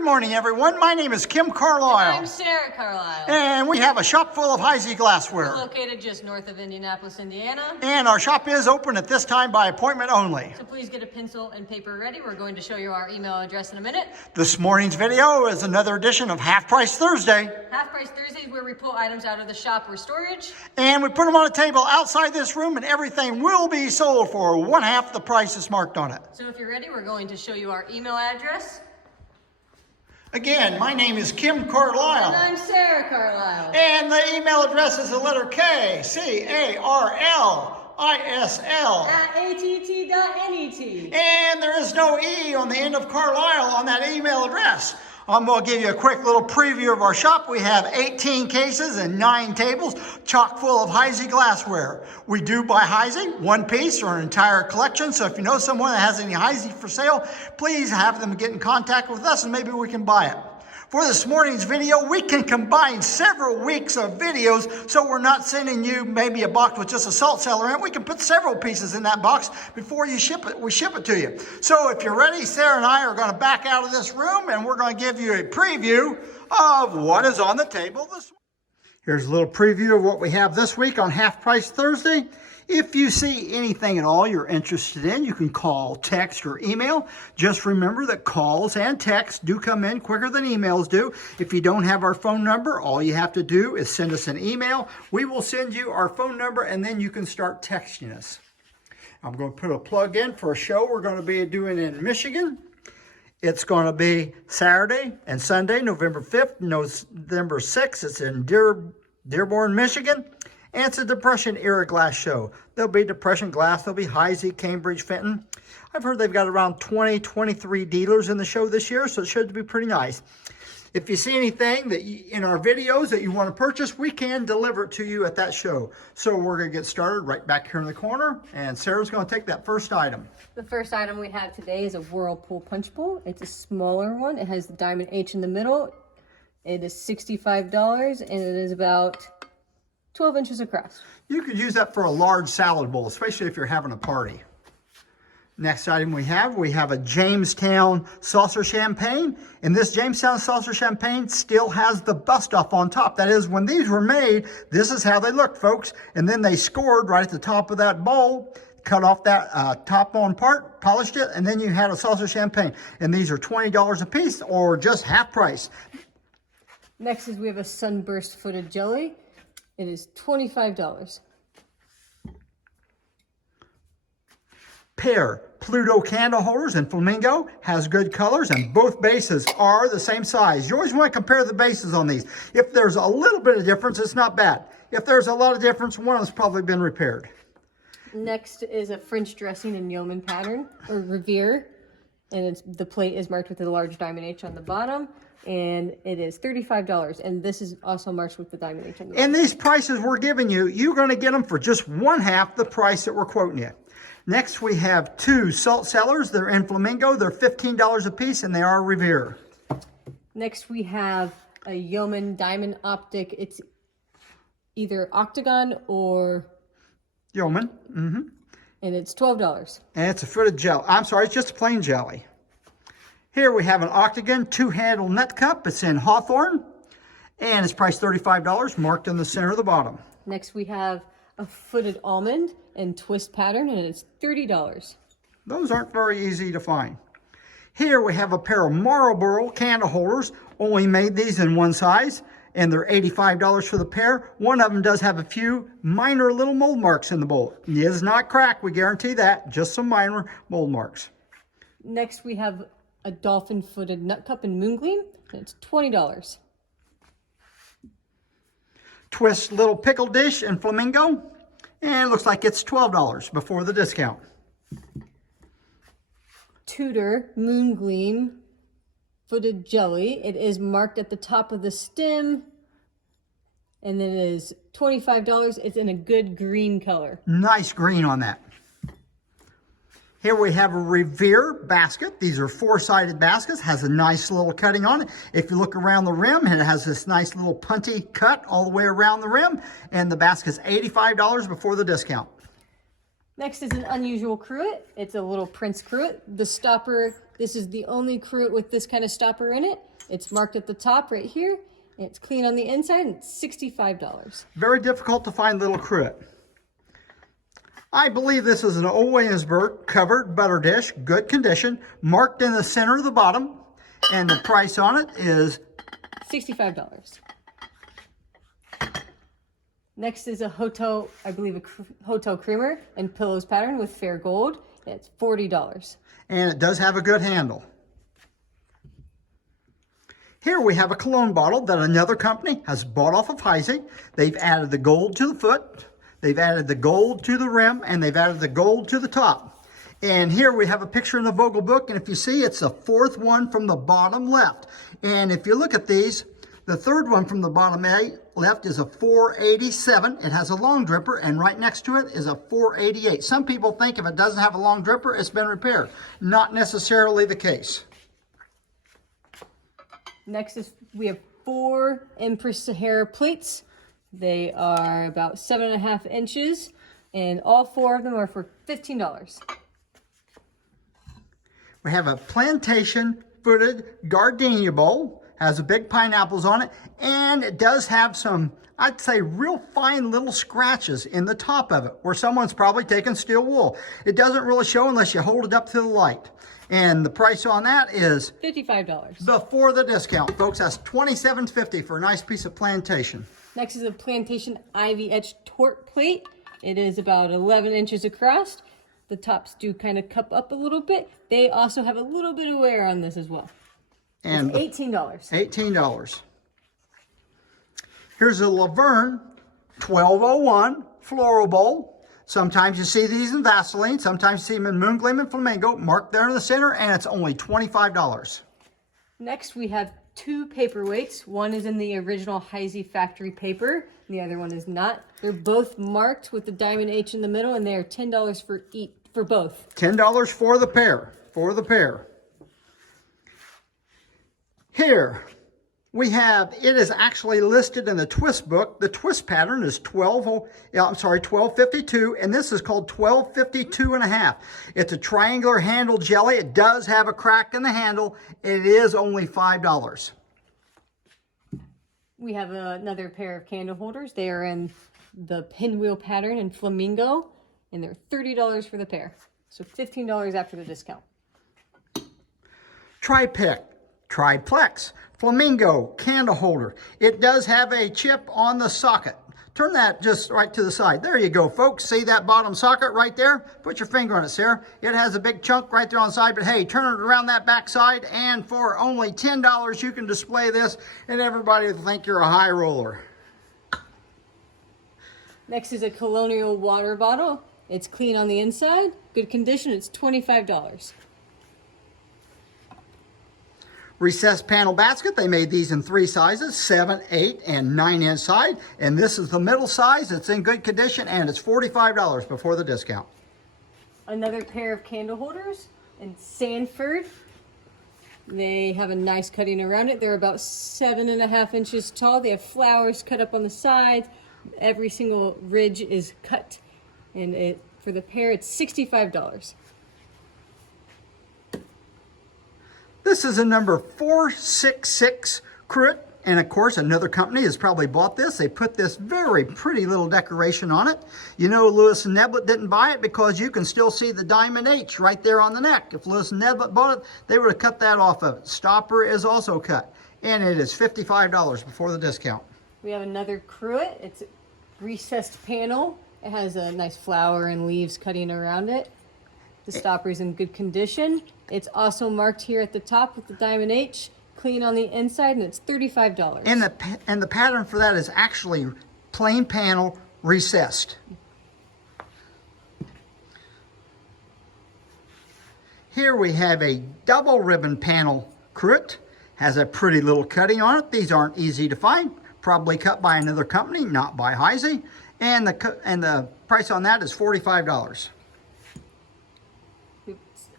Good morning, everyone. My name is Kim Carlisle. And I'm Sarah Carlisle. And we have a shop full of Heisey glassware. We're located just north of Indianapolis, Indiana. And our shop is open at this time by appointment only. So please get a pencil and paper ready. We're going to show you our email address in a minute. This morning's video is another edition of Half Price Thursday. Half Price Thursdays, where we pull items out of the shop or storage. And we put them on a table outside this room, and everything will be sold for one half the price that's marked on it. So if you're ready, we're going to show you our email address. Again, my name is Kim Carlisle. And I'm Sarah Carlisle. And the email address is the letter K, C-A-R-L-I-S-L. @att.net. And there is no E on the end of Carlisle on that email address. I'm going to give you a quick little preview of our shop. We have 18 cases and 9 tables, chock full of Heisey glassware. We do buy Heisey, one piece or an entire collection. So if you know someone that has any Heisey for sale, please have them get in contact with us and maybe we can buy it. For this morning's video, we can combine several weeks of videos, so we're not sending you maybe a box with just a salt cellar in it. We can put several pieces in that box before you ship it. We ship it to you. So if you're ready, Sarah and I are going to back out of this room, and we're going to give you a preview of what is on the table this week. Here's a little preview of what we have this week on Half Price Thursday. If you see anything at all you're interested in, you can call, text, or email. Just remember that calls and texts do come in quicker than emails do. If you don't have our phone number, all you have to do is send us an email. We will send you our phone number, and then you can start texting us. I'm going to put a plug in for a show we're going to be doing in Michigan. It's going to be Saturday and Sunday, November 5th, November 6th. It's in Dearborn, Michigan. And it's a Depression era glass show. There'll be Depression glass, there'll be Heisey, Cambridge, Fenton. I've heard they've got around 23 dealers in the show this year, so it should be pretty nice. If you see anything that in our videos that you want to purchase, we can deliver it to you at that show. So we're going to get started right back here in the corner, and Sarah's going to take that first item. The first item we have today is a Whirlpool punch bowl. It's a smaller one. It has the diamond H in the middle. It is $65, and it is about 12 inches across. You could use that for a large salad bowl, especially if you're having a party. Next item we have a Jamestown saucer champagne. And this Jamestown saucer champagne still has the bust off on top. That is, when these were made, this is how they looked, folks. And then they scored right at the top of that bowl, cut off that top on part, polished it, and then you had a saucer champagne. And these are $20 a piece or just half price. Next is we have a sunburst footed jelly. It is $25. Pair Pluto candle holders in flamingo, has good colors, and both bases are the same size. You always want to compare the bases on these. If there's a little bit of difference, it's not bad. If there's a lot of difference, one of them's probably been repaired. Next is a French dressing in yeoman pattern, or Revere, and the plate is marked with a large diamond H on the bottom. And it is $35, and this is also marked with the diamond H on the bottom. And these prices we're giving you, you're going to get them for just one half the price that we're quoting you. Next, we have 2 salt cellars. They're in flamingo. They're $15 a piece, and they are Revere. Next, we have a yeoman diamond optic. It's either octagon or yeoman. And it's $12. And it's a footed jelly. I'm sorry, it's just a plain jelly. Here we have an octagon 2-handle nut cup. It's in Hawthorne, and it's priced $35, marked in the center of the bottom. Next, we have a footed almond and twist pattern, and it's $30. Those aren't very easy to find. Here we have a pair of Marlboro candle holders. Only made these in one size, and they're $85 for the pair. One of them does have a few minor little mold marks in the bowl. It is not cracked, we guarantee that. Just some minor mold marks. Next, we have a dolphin footed nut cup in moon gleam, and it's $20. Twist little pickle dish in flamingo, and it looks like it's $12 before the discount. Tudor moon gleam footed jelly. It is marked at the top of the stem, and it is $25. It's in a good green color. Nice green on that. Here we have a Revere basket. These are 4-sided baskets. Has a nice little cutting on it. If you look around the rim, it has this nice little punty cut all the way around the rim. And the basket's $85 before the discount. Next is an unusual cruet. It's a little Prince cruet. The stopper This is the only cruet with this kind of stopper in it. It's marked at the top right here. And it's clean on the inside, and it's $65. Very difficult to find little cruet. I believe this is an old Williamsburg covered butter dish, good condition, marked in the center of the bottom, and the price on it is $65. Next is a hotel, I believe a hotel creamer and pillows pattern with fair gold. It's $40. And it does have a good handle. Here we have a cologne bottle that another company has bought off of Heisey. They've added the gold to the foot, they've added the gold to the rim, and they've added the gold to the top. And here we have a picture in the Vogel book, and if you see, it's the fourth one from the bottom left. And if you look at these, the third one from the bottom left is a 487. It has a long dripper, and right next to it is a 488. Some people think if it doesn't have a long dripper, it's been repaired. Not necessarily the case. Next is we have 4 Empress Sahara plates. They are about 7.5 inches, and all 4 of them are for $15. We have a plantation footed gardenia bowl. Has a big pineapples on it, and it does have some, I'd say, real fine little scratches in the top of it where someone's probably taken steel wool. It doesn't really show unless you hold it up to the light. And the price on that is $55. before the discount, folks. That's $27.50 for a nice piece of plantation. Next is a plantation ivy etched tort plate. It is about 11 inches across. The tops do kind of cup up a little bit. They also have a little bit of wear on this as well. And it's $18. $18. Here's a Laverne 1201 floral bowl. Sometimes you see these in Vaseline. Sometimes you see them in Moon Gleam and Flamingo, marked there in the center, and it's only $25. Next, we have 2 paperweights. One is in the original Heisey factory paper, and the other one is not. They're both marked with the diamond H in the middle, and they are $10 for both. $10 for the pair. For the pair. Here we have, it is actually listed in the twist book. The twist pattern is 1252, and this is called 1252 and a half. It's a triangular handle jelly. It does have a crack in the handle. It is only $5. We have another pair of candle holders. They are in the pinwheel pattern in flamingo, and they're $30 for the pair. So $15 after the discount. Triplex flamingo candle holder. It does have a chip on the socket. Turn that just right to the side. There you go, folks. See that bottom socket right there? Put your finger on it, Sarah. It has a big chunk right there on the side, but hey, turn it around that back side, and for only $10, you can display this, and everybody will think you're a high roller. Next is a colonial water bottle. It's clean on the inside, good condition. It's $25. Recessed panel basket. They made these in 3 sizes, 7, 8, and 9 inside. And this is the middle size. It's in good condition, and it's $45 before the discount. Another pair of candle holders in Sanford. They have a nice cutting around it. They're about 7.5 inches tall. They have flowers cut up on the sides. Every single ridge is cut. And for the pair, it's $65. This is a number 466 cruet, and of course another company has probably bought this. They put this very pretty little decoration on it. You know, Lewis and Neblett didn't buy it because you can still see the diamond H right there on the neck. If Lewis and Neblett bought it, they would have cut that off of it. Stopper is also cut, and it is $55 before the discount. We have another cruet. It's a recessed panel. It has a nice flower and leaves cutting around it. The stopper is in good condition. It's also marked here at the top with the diamond H, clean on the inside, and it's $35. And the pattern for that is actually plain panel recessed. Here we have a double ribbon panel cruet. Has a pretty little cutting on it. These aren't easy to find. Probably cut by another company, not by Heisey. And the price on that is $45.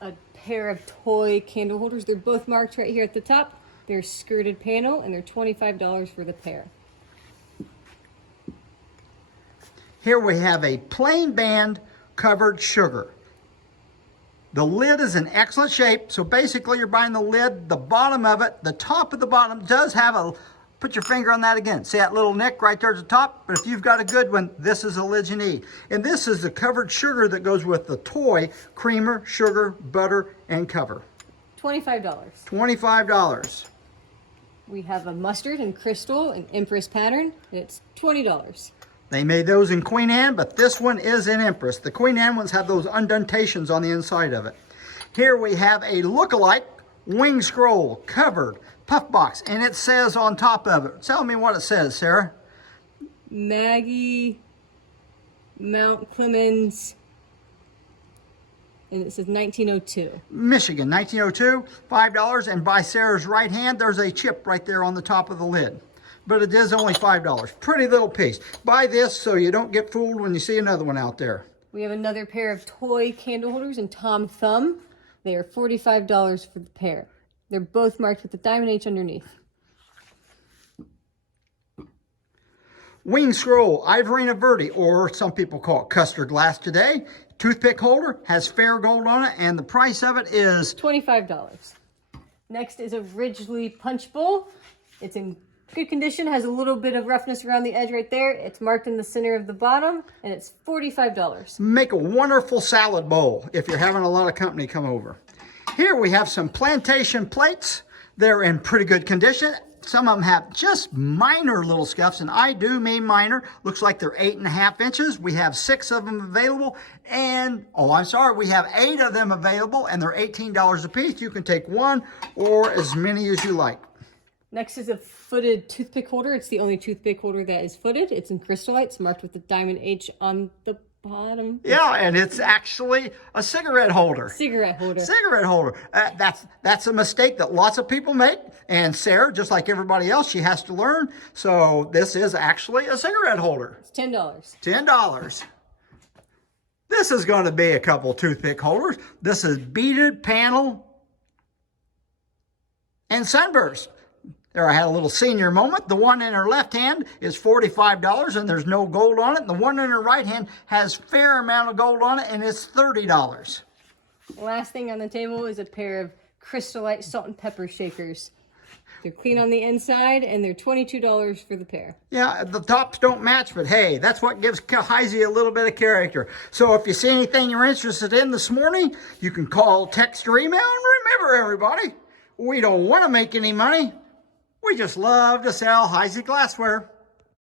A pair of toy candle holders. They're both marked right here at the top. They're skirted panel, and they're $25 for the pair. Here we have a plain band covered sugar. The lid is in excellent shape. So basically you're buying the lid, the bottom of it, the top of the bottom does have a, put your finger on that again. See that little nick right there at the top? But if you've got a good one, this is the lid you need. And this is the covered sugar that goes with the toy creamer, sugar, butter, and cover. $25. $25. We have a mustard and crystal and Empress pattern. It's $20. They made those in Queen Anne, but this one is in Empress. The Queen Anne ones have those undentations on the inside of it. Here we have a look-alike wing scroll covered puff box, and it says on top of it, tell me what it says, Sarah. Maggie Mount Clemens, and it says 1902. Michigan, 1902, $5, and by Sarah's right hand, there's a chip right there on the top of the lid. But it is only $5. Pretty little piece. Buy this so you don't get fooled when you see another one out there. We have another pair of toy candle holders in Tom Thumb. They are $45 for the pair. They're both marked with the diamond H underneath. Wing scroll, Ivorina Verde, or some people call it custard glass today. Toothpick holder, has fair gold on it, and the price of it is $25. Next is a Ridgely punch bowl. It's in good condition, has a little bit of roughness around the edge right there. It's marked in the center of the bottom, and it's $45. Make a wonderful salad bowl if you're having a lot of company come over. Here we have some plantation plates. They're in pretty good condition. Some of them have just minor little scuffs, and I do mean minor. Looks like they're 8.5 inches. We have 6 of them available, and, oh, I'm sorry, we have 8 of them available, and they're $18 a piece. You can take one or as many as you like. Next is a footed toothpick holder. It's the only toothpick holder that is footed. It's in crystallite. It's marked with the diamond H on the bottom. Yeah, and it's actually a cigarette holder. Cigarette holder. Cigarette holder. That's a mistake that lots of people make. And Sarah, just like everybody else, she has to learn. So this is actually a cigarette holder. It's $10. $10. This is going to be a couple toothpick holders. This is beaded panel and sunburst. There I had a little senior moment. The one in her left hand is $45 and there's no gold on it. And the one in her right hand has fair amount of gold on it and it's $30. Last thing on the table is a pair of crystallite salt and pepper shakers. They're clean on the inside and they're $22 for the pair. Yeah, the tops don't match, but hey, that's what gives Heisey a little bit of character. So if you see anything you're interested in this morning, you can call, text, or email. And remember, everybody, we don't want to make any money. We just love to sell Heisey glassware.